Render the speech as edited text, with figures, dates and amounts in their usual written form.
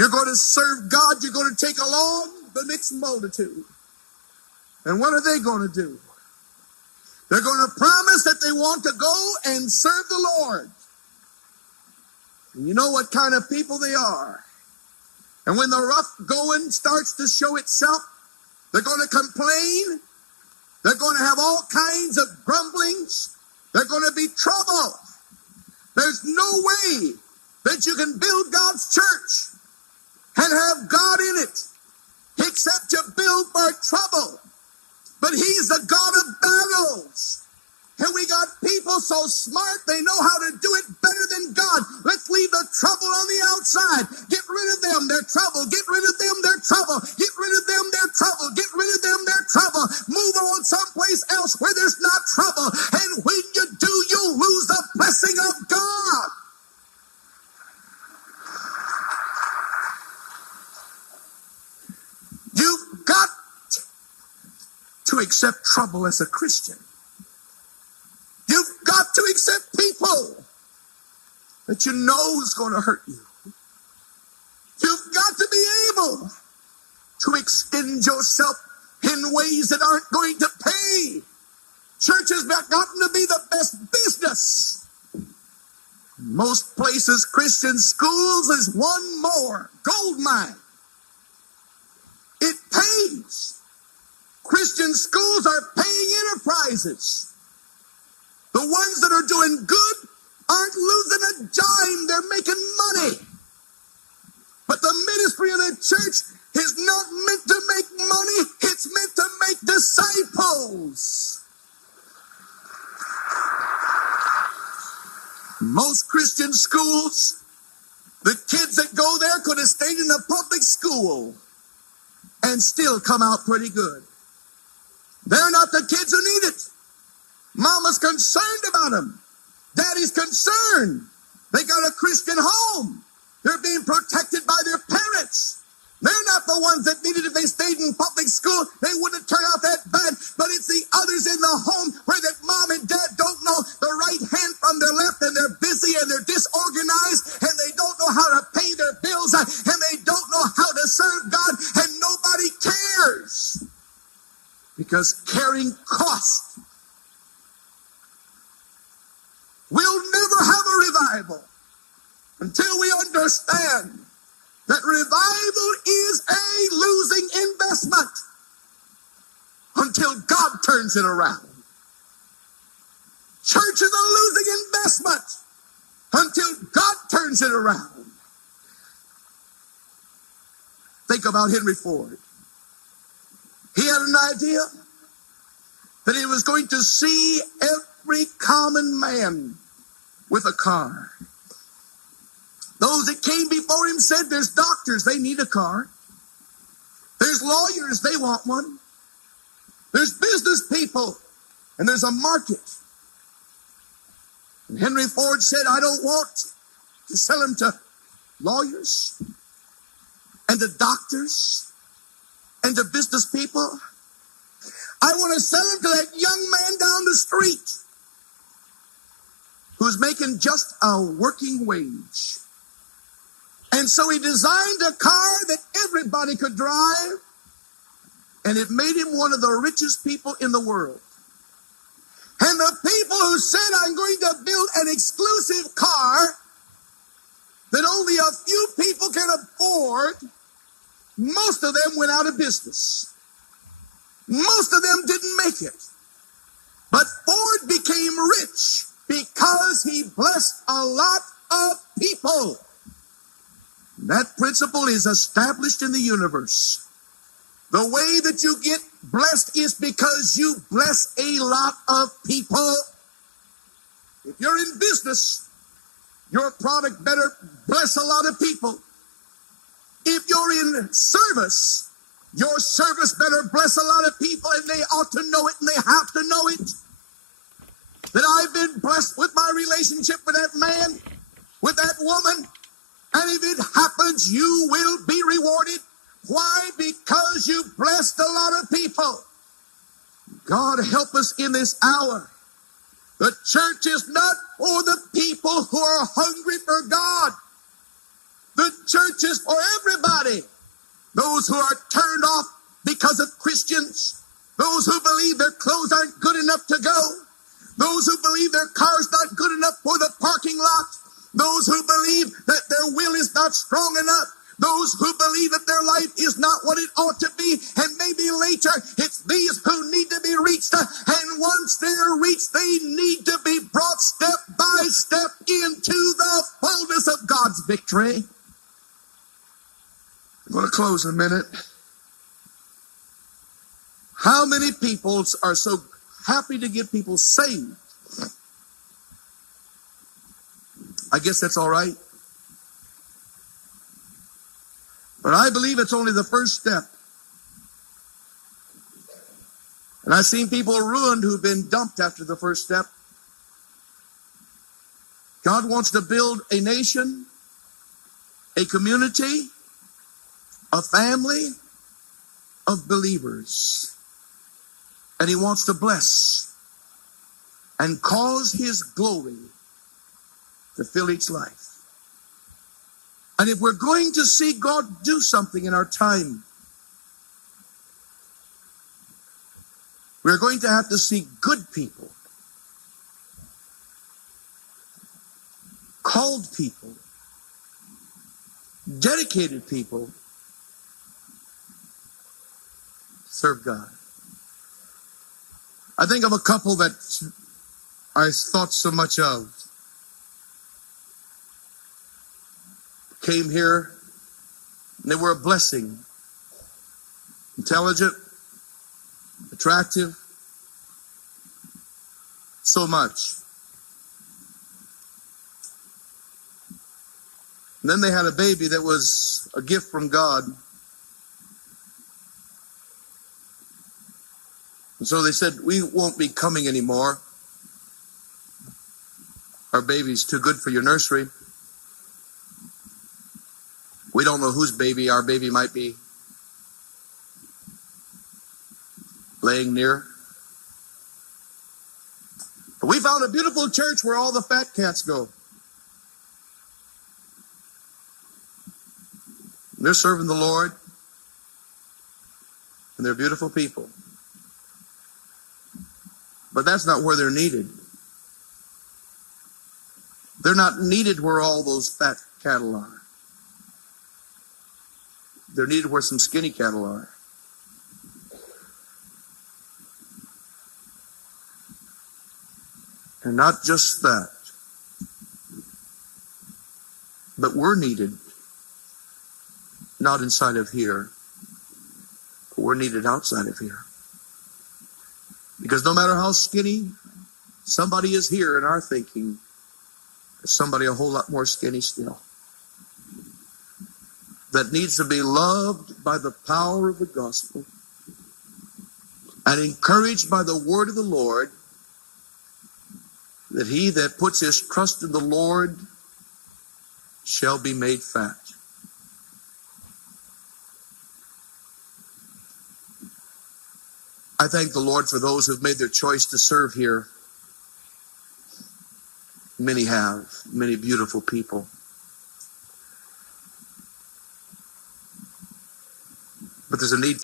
you're going to serve God, you're going to take along the mixed multitude. And what are they going to do? They're going to promise that they want to go and serve the Lord. And you know what kind of people they are. And when the rough going starts to show itself, they're going to complain. They're going to have all kinds of grumblings. They're going to be trouble. There's no way that you can build God's church and have God in it except to build for trouble. But He's the God of battles. And we got people so smart, they know how to do it better than God. Let's leave the trouble on the outside. Get rid of them, their trouble. Get rid of them, their trouble. Get rid of them, their trouble. Get rid of them, their trouble. Move on someplace else where there's not trouble. And when you do, you'll lose the blessing of God. You've got to accept trouble as a Christian. You've got to accept people that you know is going to hurt you. You've got to be able to extend yourself in ways that aren't going to pay. Church has gotten to be the best business. Most places, Christian schools is one more gold mine. It pays. Christian schools are paying enterprises. The ones that are doing good aren't losing a dime. They're making money. But the ministry of the church is not meant to make money. It's meant to make disciples. Most Christian schools, the kids that go there could have stayed in a public school and still come out pretty good. They're not the kids who need it. Mama's concerned about them. Daddy's concerned. They got a Christian home. They're being protected by their parents. They're not the ones that needed it. If they stayed in public school, they wouldn't turn out that bad. But it's the others in the home where that mom and dad don't know the right hand from their left, and they're busy and they're disorganized, and they don't know how to pay their bills, and they don't know how to serve God, and nobody cares. Because caring costs. We'll never have a revival until we understand that revival is a losing investment until God turns it around. Church is a losing investment until God turns it around. Think about Henry Ford. He had an idea that he was going to see every common man with a car. Those that came before him said there's doctors, they need a car. There's lawyers, they want one. There's business people, and there's a market. And Henry Ford said, I don't want to sell them to lawyers and to doctors and to business people. I want to sell them to that young man down the street who's making just a working wage. And so he designed a car that everybody could drive, and it made him one of the richest people in the world. And the people who said, I'm going to build an exclusive car that only a few people can afford, most of them went out of business. Most of them didn't make it. But Ford became rich because he blessed a lot of people. That principle is established in the universe. The way that you get blessed is because you bless a lot of people. If you're in business, your product better bless a lot of people. If you're in service, your service better bless a lot of people, and they ought to know it, and they have to know it. That I've been blessed with my relationship with that man, with that woman, and if it happens, you will be rewarded. Why? Because you blessed a lot of people. God help us in this hour. The church is not for the people who are hungry for God. The church is for everybody. Those who are turned off because of Christians. Those who believe their clothes aren't good enough to go. Those who believe their car's not good enough for the parking lot. Those who believe that their will is not strong enough. Those who believe that their life is not what it ought to be. And maybe later it's these who need to be reached. And once they're reached, they need to be brought step by step into the fullness of God's victory. I'm going to close in a minute. How many people are so happy to get people saved? I guess that's all right. But I believe it's only the first step. And I've seen people ruined who've been dumped after the first step. God wants to build a nation, a community, a family of believers. And he wants to bless and cause his glory to fill each life. And if we're going to see God do something in our time, we're going to have to see good people, called people, dedicated people serve God. I think of a couple that I thought so much of. Came here, and they were a blessing. Intelligent, attractive, so much. And then they had a baby that was a gift from God. And so they said, we won't be coming anymore. Our baby's too good for your nursery. We don't know whose baby our baby might be laying near. But we found a beautiful church where all the fat cats go. They're serving the Lord. And they're beautiful people. But that's not where they're needed. They're not needed where all those fat cattle are. They're needed where some skinny cattle are. And not just that, but we're needed not inside of here, but we're needed outside of here. Because no matter how skinny somebody is here in our thinking, there's somebody a whole lot more skinny still that needs to be loved by the power of the gospel and encouraged by the word of the Lord, that he that puts his trust in the Lord shall be made fat. I thank the Lord for those who've made their choice to serve here. Many have, many beautiful people. But there's a need